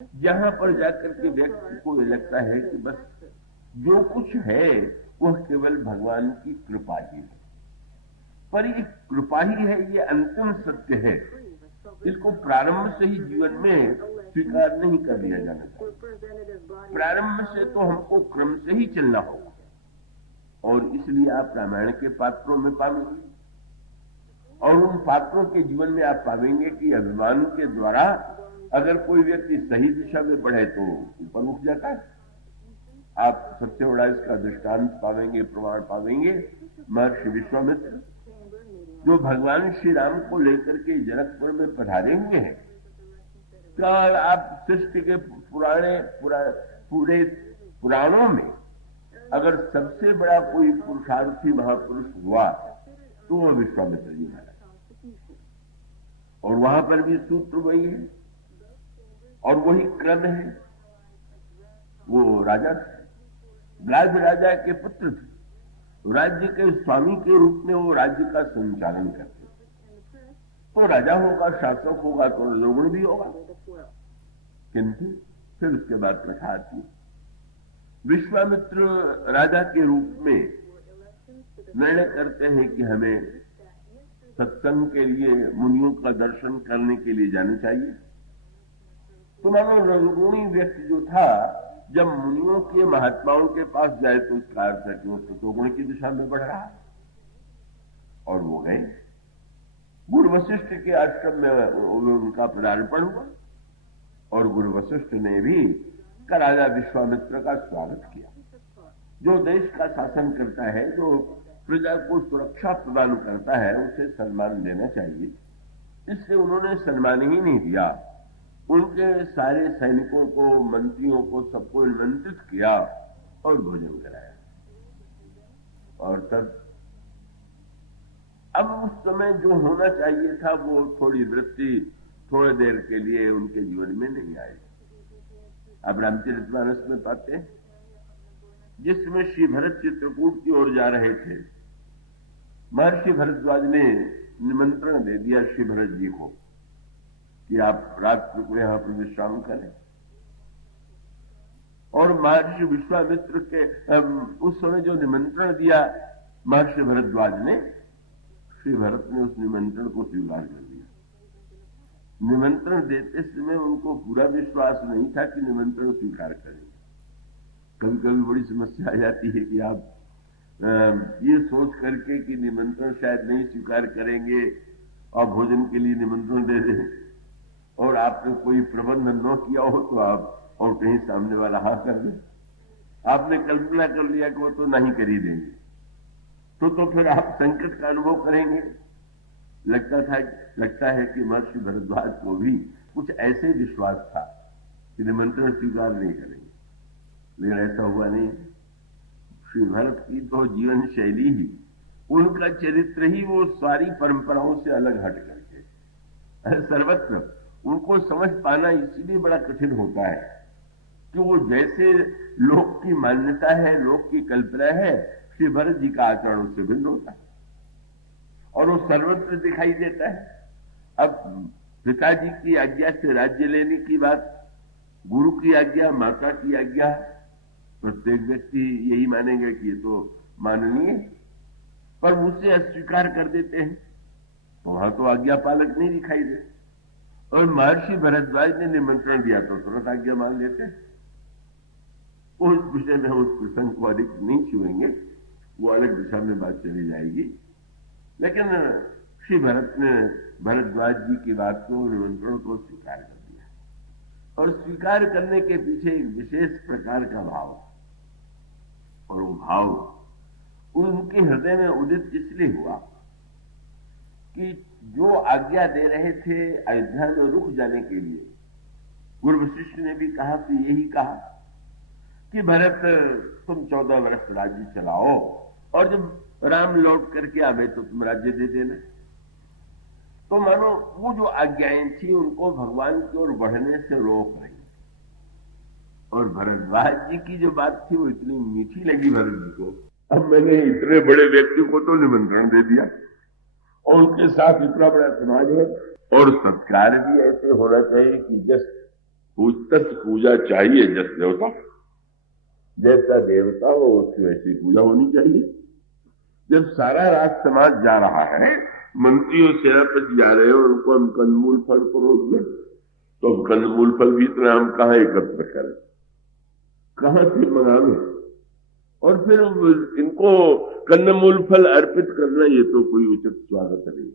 जहां पर जाकर के व्यक्ति को ये लगता है कि बस जो कुछ है वह केवल भगवान की कृपा ही है, पर ये कृपा ही है, ये अंतिम सत्य है। इसको प्रारंभ से ही जीवन में स्वीकार नहीं कर लिया जाना चाहिए। प्रारंभ से तो हमको क्रम से ही चलना होगा, और इसलिए आप रामायण के पात्रों में पाएंगे, और उन पात्रों के जीवन में आप पाएंगे कि अभिमान के द्वारा अगर कोई व्यक्ति सही दिशा में बढ़े तो ऊपर उठ जाता है। आप सबसे बड़ा इसका दृष्टांत पाएंगे, प्रमाण पाएंगे महर्षि विश्वामित्र, जो भगवान श्री राम को लेकर के जनकपुर में पधारे हुए हैं। कल आप सृष्टि के पूरे पुराणों में अगर सबसे बड़ा कोई पुरुषार्थी महापुरुष हुआ तो वो विश्वामित्र जी महाराज, और वहां पर भी सूत्र वही है और वही क्रम है। वो राजा थे, ब्लाज राजा के पुत्र थे, राज्य के स्वामी के रूप में वो राज्य का संचालन करते थे। तो राजा होगा, शासक होगा तो रजोगुण भी होगा, किंतु फिर उसके बाद प्रथा आती है। विश्वामित्र राजा के रूप में निर्णय करते हैं कि हमें सत्संग के लिए मुनियों का दर्शन करने के लिए जाना चाहिए। तो मानो रजोगुणी व्यक्ति जो था, जब मुनियों के महात्माओं के पास जाए तो उसका अर्थ है कि वो सतोगुण की दिशा में बढ़ रहा है, और वो गए। गुरु वशिष्ठ के आश्रम में उनका पदार्पण हुआ, और गुरु वशिष्ठ ने भी राजा विश्वामित्र का स्वागत किया। जो देश का शासन करता है, जो प्रजा को सुरक्षा प्रदान करता है, उसे सम्मान देना चाहिए। इसलिए उन्होंने सम्मान ही नहीं दिया, उनके सारे सैनिकों को, मंत्रियों को, सबको निमंत्रित किया और भोजन कराया। और तब अब उस समय जो होना चाहिए था वो थोड़ी वृत्ति थोड़ी देर के लिए उनके जीवन में नहीं आई। अब रामचरितमानस में पाते हैं, जिसमें श्री भरत चित्रकूट की ओर जा रहे थे, महर्षि भरद्वाज ने निमंत्रण दे दिया श्री भरत जी को कि आप रात्रि को यहां पर विश्राम करें। और महर्षि विश्वामित्र के उस समय जो निमंत्रण दिया महर्षि भरद्वाज ने, श्री भरत ने उस निमंत्रण को स्वीकार कर दिया। निमंत्रण देते समय उनको पूरा विश्वास नहीं था कि निमंत्रण स्वीकार करेंगे। कभी कभी बड़ी समस्या आ जाती है कि आप ये सोच करके कि निमंत्रण शायद नहीं स्वीकार करेंगे और भोजन के लिए निमंत्रण दे दें, और आपने कोई प्रबंध न किया हो तो आप और कहीं सामने वाला हाँ कर दे। आपने कल्पना कर लिया कि वो तो नहीं कर ही देंगे, तो फिर आप संकट का अनुभव करेंगे। लगता है कि महर्षि भरद्वाज को भी कुछ ऐसे विश्वास था कि निमंत्रण स्वीकार नहीं करेंगे, लेकिन ऐसा हुआ नहीं। श्री भरत की तो जीवन शैली ही, उनका चरित्र ही वो सारी परंपराओं से अलग हट करके सर्वत्र उनको समझ पाना इसलिए बड़ा कठिन होता है कि वो जैसे लोक की मान्यता है, लोक की कल्पना है, श्री भरत जी का आचरण उससे भिन्न होता है और वो सर्वत्र दिखाई देता है। अब पिताजी की आज्ञा से राज्य लेने की बात, गुरु की आज्ञा, माता की आज्ञा, प्रत्येक व्यक्ति यही मानेंगे कि ये तो माननीय, पर उसे अस्वीकार कर देते हैं, तो वहां तो आज्ञा पालक नहीं दिखाई दे। और महर्षि भरद्वाज ने निमंत्रण दिया तो तुरंत आज्ञा मान लेते हैं। उस विषय में उस प्रसंग को अधिक नहीं छुएंगे, वो अलग दिशा में बात चली जाएगी। लेकिन श्री भरत ने भरद्वाज जी की बात को, निमंत्रण को स्वीकार कर दिया, और स्वीकार करने के पीछे एक विशेष प्रकार का भाव, और वो भाव उनके हृदय में उदित इसलिए हुआ कि जो आज्ञा दे रहे थे अयोध्या में रुक जाने के लिए, गुरु वशिष्ठ ने भी कहा कि यही कहा कि भरत तुम 14 वर्ष राज्य चलाओ, और जब राम लौट करके आवे तो तुम राज्य दे देना। तो मानो वो जो आज्ञाएं थी उनको भगवान की ओर बढ़ने से रोक रही। और भरद्वाज जी की जो बात थी वो इतनी मीठी लगी भरत जी को, अब मैंने इतने बड़े व्यक्ति को तो निमंत्रण दे दिया, और उनके साथ इतना बड़ा समाज है, और सत्कार भी ऐसे होना चाहिए कि जस्ट पूजतस पूजा चाहिए जस देवता, जैसा देवता हो उसकी वैसी पूजा होनी चाहिए। जब सारा राज समाज जा रहा है, मंत्री और सेनापति जा रहे हैं, उनको हम कंदमूल फल परोस दें, तो अब कंदमूल फल भी इतना हम कहाँ एकत्र करें, कहां से मंगावे, और फिर इनको कंदमूल फल अर्पित करना ये तो कोई उचित स्वागत नहीं।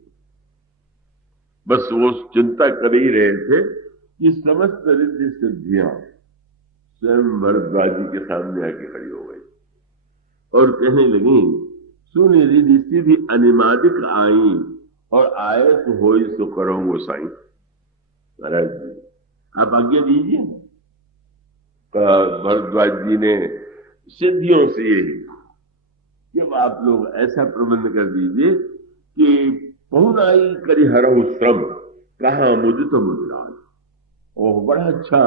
बस वो चिंता कर ही रहे थे कि समस्त रिद्धि सिद्धियां स्वयं भरद्वाज जी के सामने आके खड़ी हो गई और कहने लगी, सुनि रिद्धि सिद्धि अनिमादिक आई, और आए तो हो सो करो गोसाई। महाराज जी आप आज्ञा दीजिए। भरद्वाज जी ने सिद्धियों से यही कि अब आप लोग ऐसा प्रबंध कर दीजिए कि पहुनाई करी हरहु श्रम, कहा मुझ तो मुझराज। ओह बड़ा अच्छा,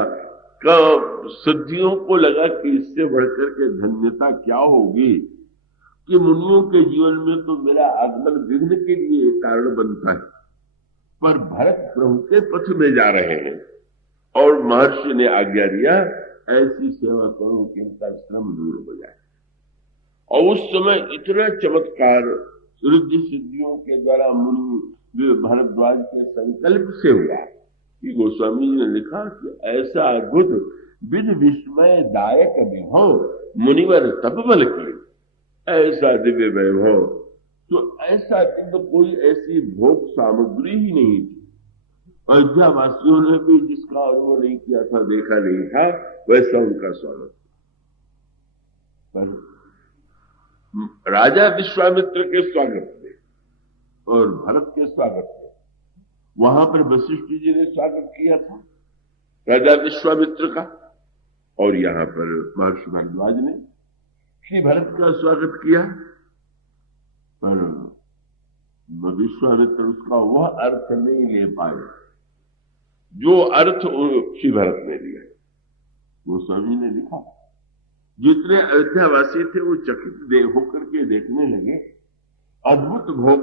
सिद्धियों को लगा कि इससे बढ़कर के धन्यता क्या होगी कि मुनियों के जीवन में तो मेरा आगमन विघ्न के लिए कारण बनता है, पर भरत प्रभु के पथ में जा रहे हैं और महर्षि ने आज्ञा दिया ऐसी सेवा करो कि इनका श्रम दूर हो जाए। और उस समय इतना चमत्कार रिद्धि सिद्धियों के द्वारा मुनि भरद्वाज के संकल्प से हुआ कि गोस्वामी जी ने लिखा कि ऐसा अद्भुत विधि विस्मय दायक विभव मुनिवर तपबल की, ऐसा दिव्य वैभव, तो ऐसा दिव्य कोई ऐसी भोग सामग्री ही नहीं थी। अयोध्या वासियों ने भी जिसका अनुभव नहीं किया था, देखा नहीं था, वैसा उनका स्वागत। राजा विश्वामित्र के स्वागत में और भरत के स्वागत में वहां पर वशिष्ठ जी ने स्वागत किया था राजा विश्वामित्र का, और यहां पर महर्षि भरद्वाज ने श्री भरत का स्वागत किया, पर विश्वामित्र उसका वह अर्थ नहीं ले पाए जो अर्थ श्री भरत ने लिया। गोस्वामी ने लिखा जितने अयोध्यावासी थे वो चकित होकर के देखने लगे, अद्भुत भोग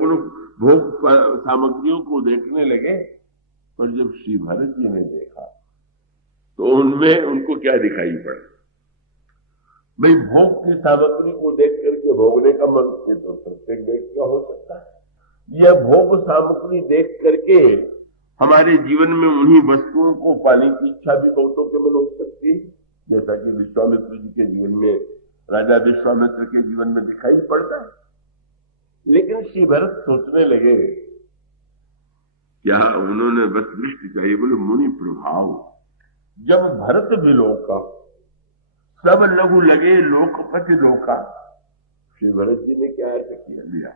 सामग्रियों को देखने लगे, पर जब श्री भरत जी ने देखा तो उनमें उनको क्या दिखाई पड़ा? भाई भोग की सामग्री को देख करके भोगने का मन तो प्रत्येक व्यक्ति का हो सकता है। यह भोग सामग्री देख करके हमारे जीवन में उन्हीं वस्तुओं को पाने की इच्छा भी बहुतों के मन हो सकती है, जैसा कि विश्वामित्र जी के जीवन में, राजा विश्वामित्र के जीवन में दिखाई पड़ता है। लेकिन श्री भरत सोचने लगे, क्या उन्होंने बस दृष्टि चाहिए, बोले मुनि प्रभाव, जब भरत विलोका सब लघु लगे लोकपति लोका। श्री भरत जी ने क्या ऐसा किया लिया?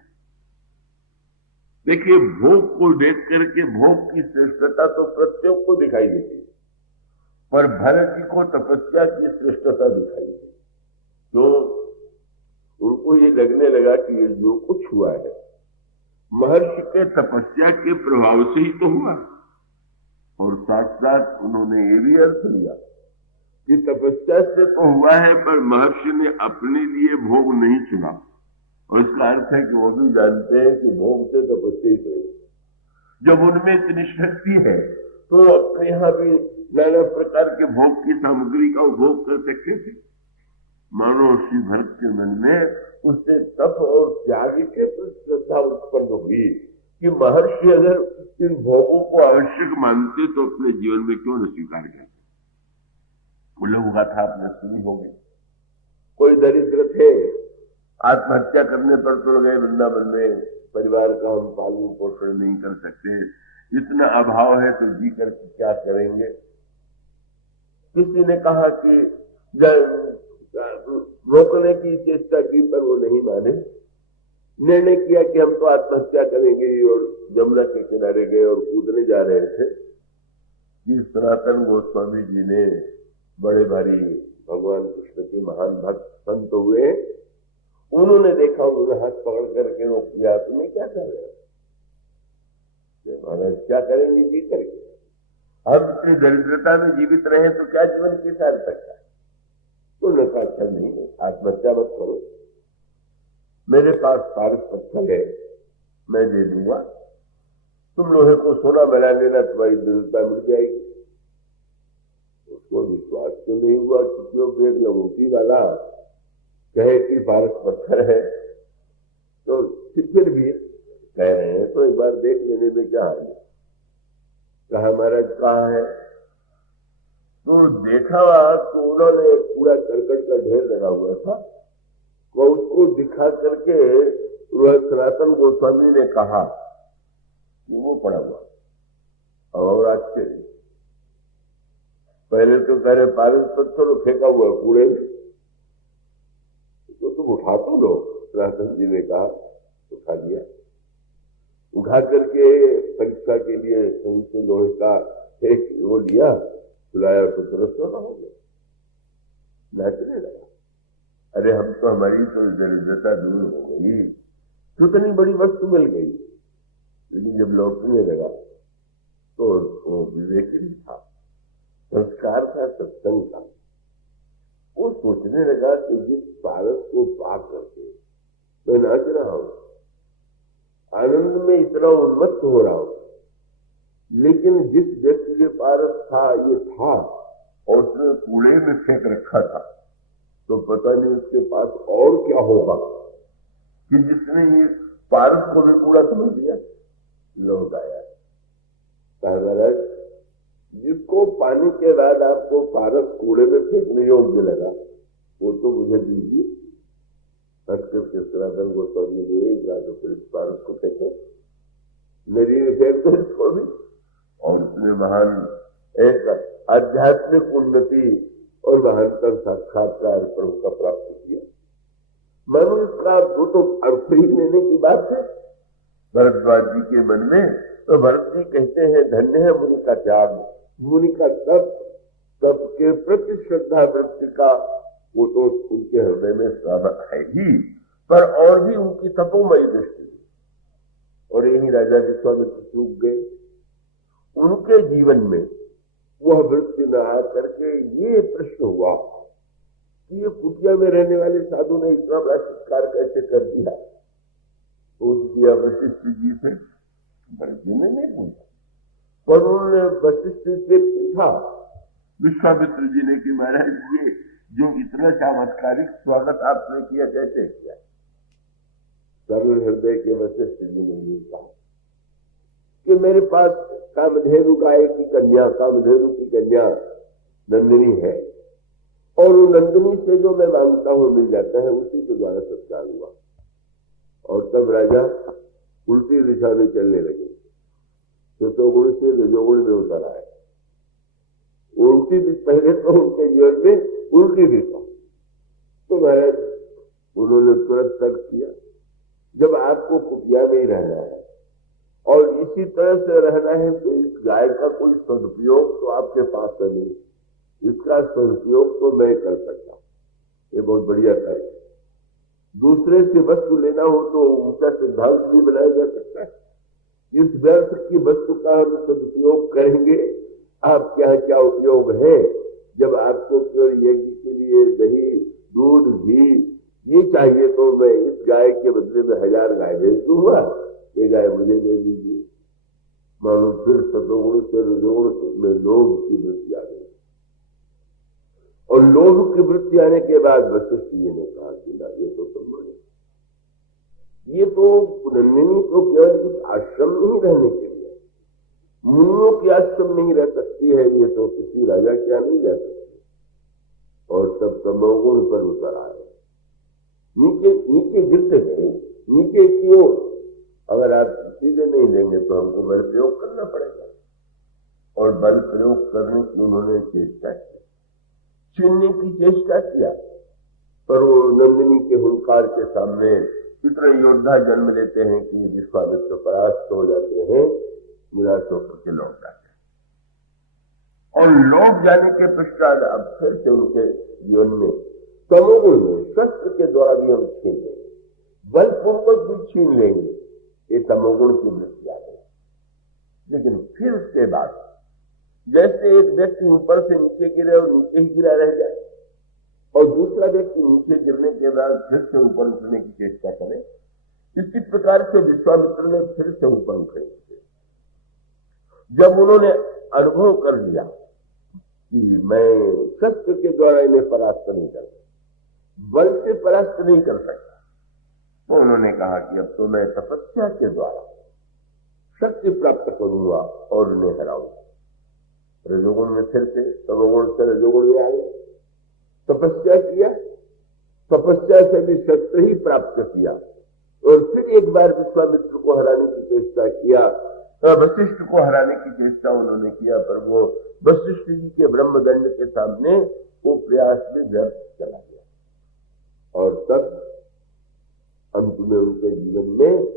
देखिए भोग को देख करके भोग की श्रेष्ठता तो प्रत्येक को दिखाई देती है, पर भरत जी को तपस्या की श्रेष्ठता दिखाई दी। तो उनको ये लगने लगा कि ये जो कुछ हुआ है महर्षि के तपस्या के प्रभाव से ही तो हुआ, और साथ साथ उन्होंने ये भी अर्थ लिया कि तपस्या से तो हुआ है, पर महर्षि ने अपने लिए भोग नहीं चुना, और इसका अर्थ है कि वो भी जानते हैं कि भोग से तपस्या ही सही। जब उनमें इतनी शक्ति है तो अपने यहां भी नाना प्रकार के भोग की सामग्री का उपभोग कर सकते थे। मानो श्री भरत के मन में उससे तप और त्याग के प्रति श्रद्धा उत्पन्न हुई कि महर्षि अगर इन भोगों को आवश्यक मानते तो अपने जीवन में क्यों न स्वीकार करते। वो लोग गाथा आपने सुनी होगी, कोई दरिद्र थे, आत्महत्या करने पर तो गए वृंदावन में, परिवार का हम पालन पोषण नहीं कर सकते, इतना अभाव है तो जी करके क्या करेंगे। किसी ने कहा कि रोकने की चेष्टा की, पर वो नहीं माने, निर्णय किया कि हम तो आत्महत्या करेंगे, और जमुना के किनारे गए और कूदने जा रहे थे कि सनातन गोस्वामी जी ने, बड़े भारी भगवान कृष्ण के महान भक्त संत हुए, उन्होंने देखा, उन्होंने हाथ पकड़ करके रोक दिया, तुम्हें क्या कर रहे हो? महाराज क्या करेंगे जी करके, हम इतनी दरिद्रता में जीवित रहे तो क्या जीवन की सार्थकता है? उन्होंने कहा अच्छा नहीं है, आत्महत्या मत करो, मेरे पास पारस पत्थर है, मैं दे दूंगा, तुम लोहे को सोना मिला लेना, तुम्हारी दरिद्रता मिट जाएगी। उसको विश्वास तो नहीं हुआ कि जो एक लंगोटी वाला कहे कि पारस पत्थर है, तो फिर भी कह रहे हैं तो एक बार देख लेने में क्या हाल है। कहा महाराज कहाँ है? तो देखा तो उन्होंने पूरा करकट का ढेर लगा हुआ था, तो उसको दिखा करके सनातन गोस्वामी ने कहा कि वो पड़ा हुआ। और आश्चर्य, पहले तो कह रहे पारस पत्थर फेंका हुआ कूड़े में, तो तुम उठा तो लो। सनातन जी ने कहा उठा दिया। उठा करके परीक्षा के लिए कहीं से लोहे का एक वो लिया, खुलाया तो तुरंत सोना हो गया, नाचने लगा। अरे हम तो हमारी तो दरिद्रता दूर हो गई, कितनी बड़ी वस्तु मिल गई। लेकिन जब लौटने लगा तो वो विवेक नहीं था, संस्कार का, सत्संग था। वो सोचने लगा कि जिस पारस को पा करके मैं नाच रहा हूं, आनंद में इतना उन्मत्त हो रहा हूं, लेकिन जिस व्यक्ति के पारस था ये था और उसने कूड़े में फेंक रखा था, तो पता नहीं उसके पास और क्या होगा कि जिसने ये पारस को भी कूड़ा समझ लिया। लोग आया, महाराज जिसको पाने के बाद आपको पारस कूड़े में फेंकने योग्य लगा, वो तो मुझे दीजिए। के सनातन गोस्वामी ने तो फिर इस पारस को फेंके, नदी में फेंक दो इसको भी। और उसने महान एक आध्यात्मिक उन्नति और महानतम साक्षात्कार प्रभु का प्राप्त किया। मानो इसका वो तो अर्थ ही लेने की बात है भरद्वाज जी के मन में। तो भरत जी कहते हैं धन्य है मुनि का त्याग, मुनि का तप के प्रति श्रद्धा वृत्ति का वो तो उनके हृदय में स्वागत है ही, पर और भी उनकी तपोमयी दृष्टि। और यही राजा विश्वामित्र चूक गए। उनके जीवन में वह वृत्ति न आ करके ये प्रश्न हुआ कि ये कुटिया में रहने वाले साधु ने इतना बड़ा सत्कार कैसे कर दिया। पूछ दिया वशिष्ठ जी से, भरत जी ने नहीं पूछा, पर उन्होंने वशिष्ठ से पूछा विश्वामित्र जी ने कि महाराज ये जो इतना चमत्कारिक स्वागत आपने किया कैसे किया। सरल हृदय के वशिष्ठ जी ने ये कहा कि मेरे पास कामधेनु गाय की कन्या, कामधेनु की कन्या नंदिनी है, और वो नंदिनी से जो मैं मांगता हूं मिल जाता है, उसी के द्वारा सत्कार हुआ। और तब राजा उल्टी दिशा में चलने लगे, सतोगुण से रजोगुण में उतर आए। उल्टी पहले तो उनके जीवन में उल्टी दिशा। तो महाराज उन्होंने तुरंत तर्क किया, जब आपको कुटिया में ही रहना है और इसी तरह से रहना है, तो इस गाय का कोई सदुपयोग तो आपके पास है नहीं, इसका सदुपयोग तो मैं कर सकता हूं। ये बहुत बढ़िया तर्क। दूसरे से वस्तु लेना हो तो उसका सिद्धांत भी बनाया जा सकता है। इस व्यर्थ की वस्तु का हम सदुपयोग करेंगे, आपके यहाँ क्या उपयोग है जब आपको केवल यज्ञ के लिए दही, दूध, घी ये चाहिए, तो मैं इस गाय के बदले में 1000 गाय भेज दूंगा, ये गाय मुझे दे दीजिए। मानो फिर सतोगुण से रजोगुण में लोभ की वृत्ति आ गई। और लोभ की वृत्ति आने के बाद वशिष्ठ जी ने कहा कि ना, ये तो संभव नहीं, ये तो नंदिनी तो केवल इस आश्रम में ही रहने के लिए, मुनियों के आश्रम में ही रह सकती है, ये तो किसी राजा के यहाँ नहीं रह सकती। और सब तमोगुण पर उतर आए, नीचे गिरते गए, नीचे की ओर। अगर आप सीधे नहीं लेंगे तो हमको बल प्रयोग करना पड़ेगा। और बल प्रयोग करने की उन्होंने चेष्टा की, छीनने की चेष्टा किया, पर वो नंदिनी के हुंकार के सामने इतने योद्धा जन्म लेते हैं कि विश्वामित्र परास्त हो जाते हैं, निराश होकर के लौट जाते हैं। और लौट जाने के पश्चात अब फिर से उनके जीवन में तमोगुण में शस्त्र के द्वारा भी हम छीन लेंगे, बलपूर्वक भी छीन लेंगे, ये तमोगुण की वृत्ति आ गई। लेकिन फिर उसके बाद जैसे एक व्यक्ति ऊपर से नीचे गिरे और नीचे ही गिरा रह जाए, और दूसरा व्यक्ति नीचे गिरने के बाद फिर से ऊपर उठने की चेष्टा करे, इसी प्रकार से विश्वामित्र ने फिर से ऊपर उठे। जब उन्होंने अनुभव कर लिया कि मैं शस्त्र के द्वारा इन्हें परास्त नहीं कर सकता, बल से परास्त नहीं कर सकता। तो उन्होंने कहा कि अब तो मैं तपस्या के द्वारा शक्ति प्राप्त करूंगा और उन्हें हराऊंगा। रजोगुण में फिर से तमोगुण से रजोगुण में आ गए, तपस्या किया, तपस्या से भी शस्त्र ही प्राप्त किया और फिर एक बार विश्वामित्र को हराने की चेष्टा किया, वशिष्ठ को हराने की चेष्टा उन्होंने किया, पर वो वशिष्ठ जी के ब्रह्मदंड के सामने वो प्रयास में व्यर्थ चला गया। और तब अंत में उनके जीवन में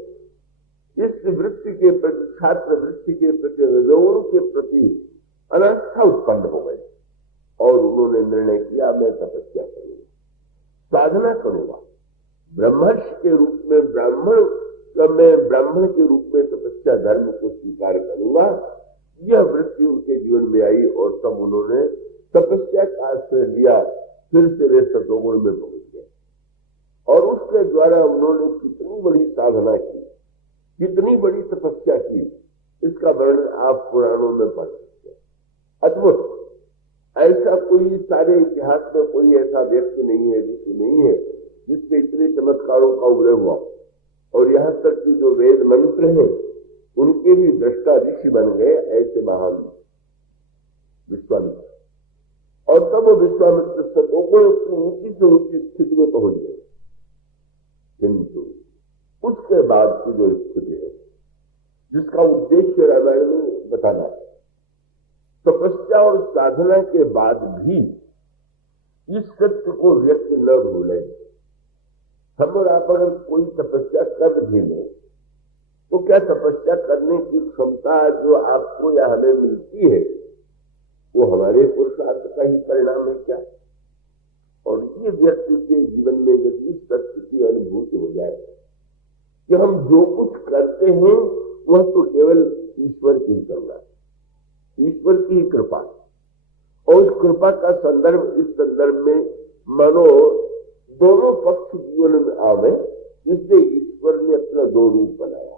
इस वृत्ति के प्रति, छात्र वृत्ति के प्रति, रजोगुण के प्रति अनास्था उत्पन्न हो गई और उन्होंने निर्णय किया मैं तपस्या करूंगा, साधना करूंगा, ब्रह्मर्षि के रूप में मैं ब्राह्मण के रूप में तपस्या धर्म को स्वीकार करूंगा। यह वृत्ति उनके जीवन में आई और तब उन्होंने तपस्या का आश्रय लिया, फिर से वे सतोगुण में पहुंच गए और उसके द्वारा उन्होंने कितनी बड़ी साधना की, कितनी बड़ी तपस्या की, इसका वर्णन आप पुराणों में पढ़ सकते हैं। अद्भुत, ऐसा कोई सारे इतिहास में कोई ऐसा व्यक्ति नहीं है, ऋषि नहीं है जिसमें इतने चमत्कारों का उदय हुआ। और यहां तक कि जो वेद मंत्र हैं उनके भी दृष्टा ऋषि बन गए ऐसे महान विश्वामित्र। और तब वो विश्वामित्र सतोगुण की ऊंची से ऊंची स्थिति में पहुंच गए। किंतु उसके बाद की जो स्थिति है जिसका उद्देश्य रामायण में बताना है, तपस्या और साधना के बाद भी इस सत्य को व्यक्ति न भूले। हम और आप अगर कोई तपस्या कर भी लें तो क्या तपस्या करने की क्षमता जो आपको या हमें मिलती है वो हमारे पुरुषार्थ का ही परिणाम है क्या? और ये व्यक्ति के जीवन में यदि सत्य की अनुभूति हो जाए कि हम जो कुछ करते हैं वह तो केवल ईश्वर की ही करुणा है, ईश्वर की ही कृपा है। और उस कृपा का संदर्भ इस संदर्भ में मानो दोनों पक्ष जीवन में आवे, जिससे ईश्वर ने अपना दो रूप बनाया,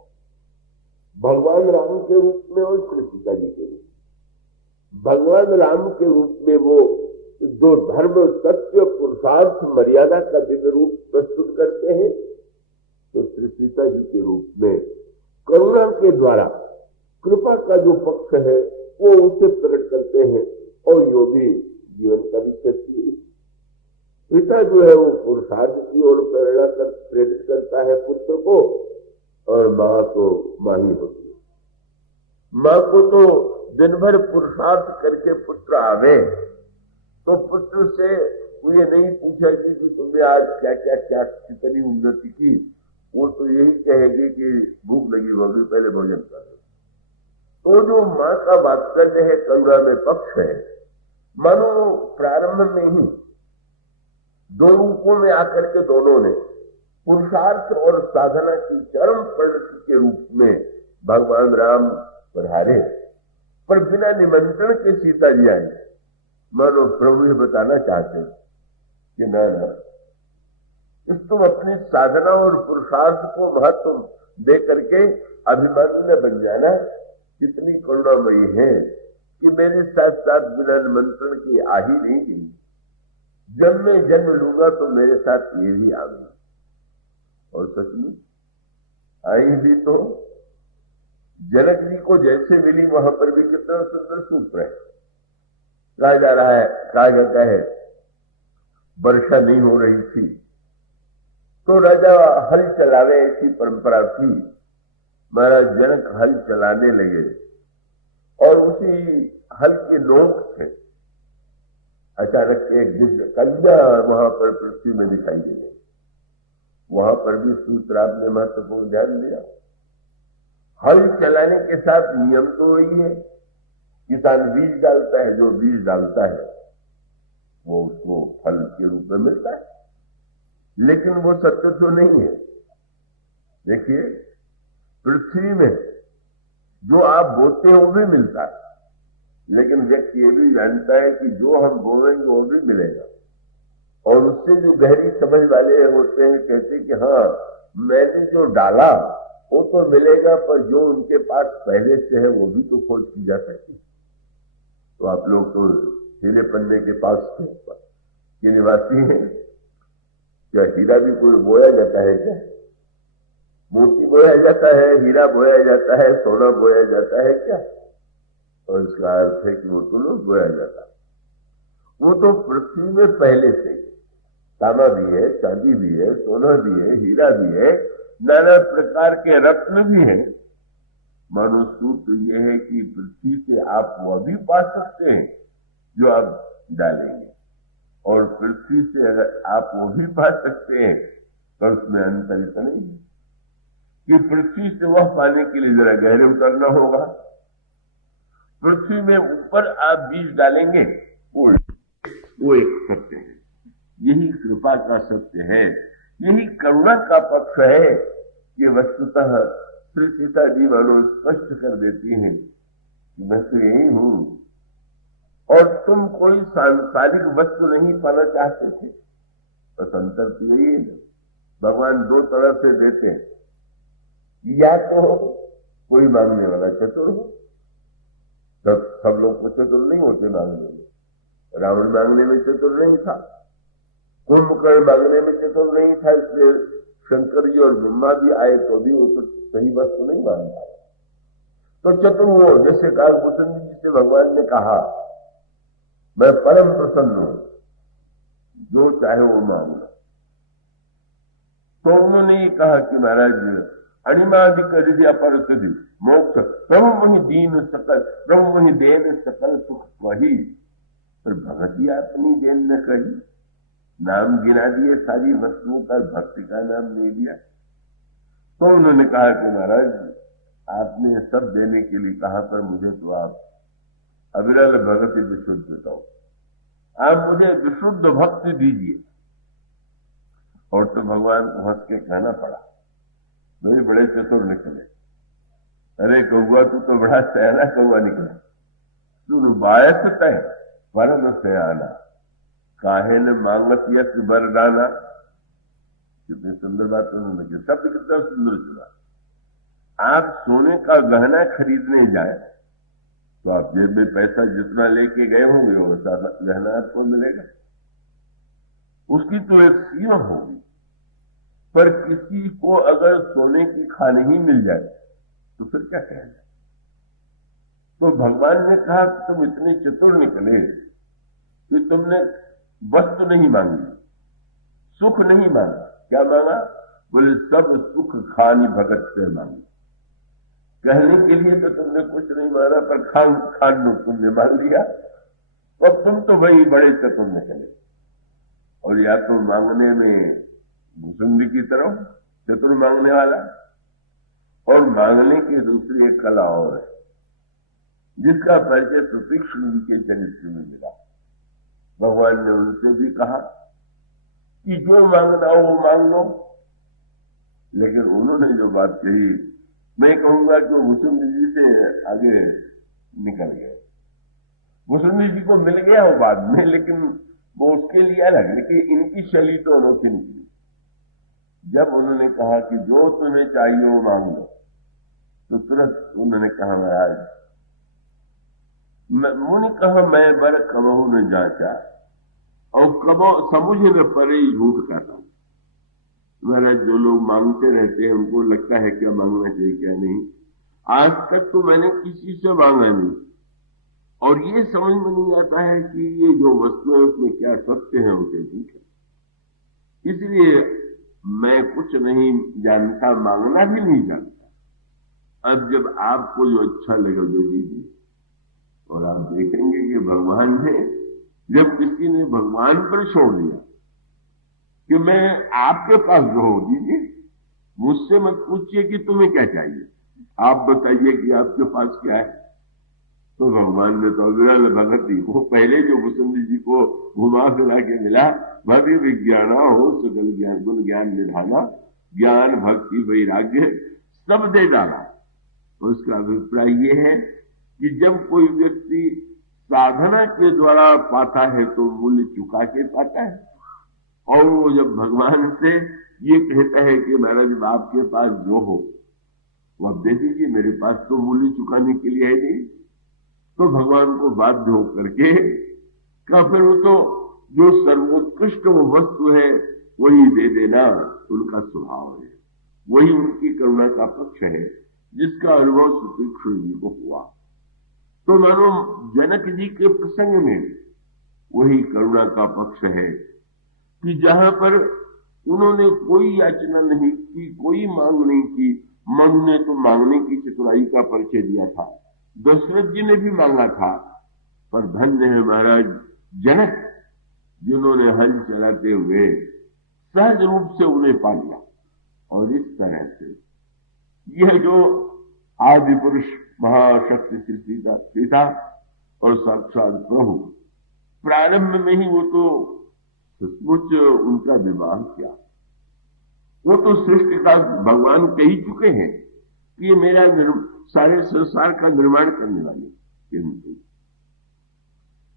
भगवान राम के रूप में और श्री सीता जी के रूप में। भगवान राम के रूप में वो जो धर्म, सत्य, पुरुषार्थ, मर्यादा का दिव्य रूप प्रस्तुत करते हैं, तो श्री सीता जी के रूप में करुणा के द्वारा कृपा का जो पक्ष है वो उसे प्रकट करते हैं। और यो भी जीवन का भी सत्य। पिता जो है वो पुरुषार्थ की ओर प्रेरणा कर प्रेरित करता है पुत्र को, और मां तो मां ही होती है। मां को तो दिन भर पुरुषार्थ करके पुत्र आवे तो पुत्र से वो ये नहीं पूछेगी कि तुमने आज क्या क्या क्या कितनी उन्नति की, वो तो यही कहेगी कि भूख लगी होगी, पहले भोजन कर। तो जो मां का वात्सल्य है, करुणा में पक्ष है, मानो प्रारंभ में ही दो रूपों में आकर के दोनों ने पुरुषार्थ और साधना की चरम प्रगति के रूप में भगवान राम पधारे, पर बिना निमंत्रण के सीता जी आई। मानो प्रभु ये बताना चाहते हैं कि ना इस तुम अपनी साधना और पुरुषार्थ को महत्व दे करके अभिमानी न बन जाना। कितनी करुणामयी है कि मेरे साथ साथ बिना निमंत्रण के आ ही नहीं गई। जब मैं जन्म लूंगा तो मेरे साथ ये भी आ गई। और सच में आई भी तो जनक जी को जैसे मिली वहां पर भी कितना सुंदर सूत्र है। कहा जा रहा है, कहा जाता है वर्षा नहीं हो रही थी तो राजा हल चलावे, ऐसी परंपरा थी। महाराज जनक हल चलाने लगे और उसी हल के नोक से अचानक एक दिव्य कन्या वहां पर पृथ्वी में दिखाई दे गई। वहां पर भी सूत्र आपने महत्वपूर्ण ध्यान दिया। हल चलाने के साथ नियम तो वही है, किसान बीज डालता है, जो बीज डालता है वो उसको फल के रूप में मिलता है, लेकिन वो सत्य तो नहीं है। देखिए पृथ्वी में जो आप बोते हैं वो भी मिलता है, लेकिन व्यक्ति ये भी जानता है कि जो हम बोएंगे वो भी मिलेगा। और उससे जो गहरी समझ वाले होते हैं कहते हैं कि हाँ मैंने जो डाला वो तो मिलेगा, पर जो उनके पास पहले से है वो भी तो खोज की जा सकती। तो आप लोग तो हीरे पन्ने के पास के निवासी हैं। क्या हीरा भी कोई बोया जाता है क्या? मोती बोया जाता है, हीरा बोया जाता है, सोना बोया जाता है क्या? और इसका अर्थ है कि वो तो लोग बोया जाता है। वो तो पृथ्वी में पहले से तांबा भी है, चांदी भी है, सोना भी है, हीरा भी है, नाना प्रकार के रत्न भी है। मानो सूत्र ये है कि पृथ्वी से आप वह भी पा सकते हैं जो आप डालेंगे, और पृथ्वी से अगर आप वो भी पा सकते हैं तो उसमें अंतर इतना नहीं है कि पृथ्वी से वह पाने के लिए जरा गहरे उतरना होगा। पृथ्वी में ऊपर आप बीज डालेंगे, वो एक सत्य है। यही कृपा का सत्य है, यही करुणा का पक्ष है कि वस्तुतः श्री सीता जी मानो स्पष्ट कर देती हैं कि मैं तो यही हूं और तुम कोई सांसारिक वस्तु नहीं पाना चाहते थे। बस अंतर तो यही है, भगवान दो तरह से देते हैं, या तो कोई मांगने वाला चतुर हो, तब सब लोग को चतुर नहीं होते मांगने में। रावण मांगने में चतुर नहीं था, कुंभकर्ण मांगने में चतुर नहीं था, इसलिए शंकर जी और ब्रह्मा भी आए तो भी वो तो सही वस्तु नहीं मांग पाए। तो चतुर हो, जैसे कालभूषण जी से भगवान ने कहा मैं परम प्रसन्न हूं, जो चाहे वो मांगना। तो उन्होंने ये कहा कि महाराज अणिमादिक रिधि अपर सिद्धि मोक्ष प्रभु वही दीन सकल, प्रभु वही देन सकल सुख वही। पर भगती अपनी देन न कही, नाम गिना दिए सारी वस्तुओं का, भक्ति का नाम नहीं दिया। तो उन्होंने कहा कि महाराज आपने सब देने के लिए कहा, पर मुझे तो आप अविरल भगति विशुद्ध दो, आप मुझे विशुद्ध भक्ति दीजिए। और तो भगवान को हंस के कहना पड़ा, मेरे बड़े चतुर निकले। अरे कौआ तू तो बड़ा सयाना कौआ निकला, सुन बायस तय परम सयाना, काहे न मांगत यश वरदाना। कितनी सुंदर बात उन्होंने की, शब्द कितना सुंदर चुना। आप सोने का गहना खरीदने जाए तो आप जेब में पैसा जितना लेके गए होंगे वैसा गहना आपको मिलेगा, उसकी तो एक सीमा होगी। पर किसी को अगर सोने की खान ही मिल जाए तो फिर क्या कहें? तो भगवान ने कहा कि तुम इतने चतुर निकले कि तुमने वस्तु नहीं मांगी, सुख नहीं मांगा। क्या मांगा? बोले सब सुख खानी भगत से मांगी। कहने के लिए तो तुमने कुछ नहीं मांगा, पर खान तुमने मान लिया। और तुम तो वही बड़े चतुर निकले। और या तो मांगने में भुसुंडी की तरह चतुर मांगने वाला, और मांगने की दूसरी एक कला और है जिसका परिचय सुतीक्ष्ण जी के चरित्र में मिला। भगवान ने उनसे भी कहा कि जो मांगना हो वो मांग लो, लेकिन उन्होंने जो बात कही, मैं कहूंगा कि भुसुंडी जी से आगे निकल गए। भुसुंडी जी को मिल गया वो बाद में, लेकिन वो उसके लिए अलग, लेकिन इनकी शैली तो अनोखी निकली। जब उन्होंने कहा कि जो तुम्हें चाहिए वो मांग लो, तो तुरंत उन्होंने कहा महाराज मुनि कहा मैं बर कबहू न जाचा और कबो समुझ न परे झूठ कहता हूं। महाराज जो लोग मांगते रहते हैं उनको लगता है क्या मांगना चाहिए क्या नहीं। आज तक तो मैंने किसी से मांगा नहीं, और ये समझ में नहीं आता है कि ये जो वस्तु है उसमें क्या सत्य है और क्या झूठ है। इसलिए मैं कुछ नहीं जानता, मांगना भी नहीं जानता। अब जब आपको जो अच्छा लगे दे दीजिए। और आप देखेंगे कि भगवान ने, जब किसी ने भगवान पर छोड़ दिया कि मैं आपके पास जो हो दीजिए, मुझसे मत पूछिए कि तुम्हें क्या चाहिए, आप बताइए कि आपके पास क्या है। तो भगवान ने तो विरल भगति, वो पहले जो भुसुंडी जी को घुमा फिरा के मिला, भव्य विज्ञाना हो सकल ज्ञान गुण ज्ञान निधाना, ज्ञान भक्ति वैराग्य सब दे डाला। उसका अभिप्राय ये है कि जब कोई व्यक्ति साधना के द्वारा पाता है तो मूल्य चुका के पाता है, और वो जब भगवान से ये कहता है कि महाराज आपके पास जो हो वो आप दे दीजिए, मेरे पास तो मूल्य चुकाने के लिए है नहीं, तो भगवान को बाध्य होकर के का फिर वो तो जो सर्वोत्कृष्ट वो वस्तु है वही दे देना उनका स्वभाव है, वही उनकी करुणा का पक्ष है जिसका अनुभव सुतीक्षण जी को हुआ। तो मानो जनक जी के प्रसंग में वही करुणा का पक्ष है कि जहां पर उन्होंने कोई याचना नहीं की, कोई मांग नहीं की। मनु ने तो मांगने की चतुराई का परिचय दिया था, दशरथ जी ने भी मांगा था, पर धन्य है महाराज जनक जिन्होंने हल चलाते हुए सहज रूप से उन्हें पा लिया। और इस तरह से यह जो आदि पुरुष महाशक्ति श्री सीता और साक्षात प्रभु, प्रारंभ में ही वो तो सचमुच उनका विवाह किया। वो तो सृष्टि का भगवान कह ही चुके हैं कि ये मेरा सारे संसार का निर्माण करने वाले। किंतु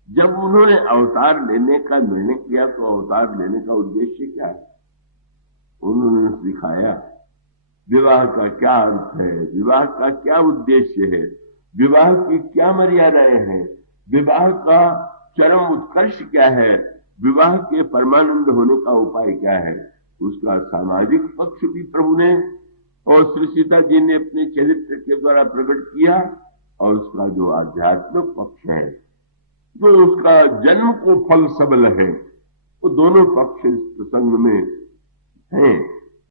जब उन्होंने अवतार लेने का निर्णय किया तो अवतार लेने का उद्देश्य क्या है? उन्होंने सिखाया विवाह का क्या अर्थ है, विवाह का क्या उद्देश्य है, विवाह की क्या मर्यादाएं हैं, विवाह का चरम उत्कर्ष क्या है, विवाह के परमानंद होने का उपाय क्या है। उसका सामाजिक पक्ष भी प्रभु ने और श्री सीता जी ने अपने चरित्र के द्वारा प्रकट किया, और उसका जो आध्यात्मिक पक्ष है, जो उसका जन्म को फल सबल है, वो दोनों पक्ष इस प्रसंग में हैं।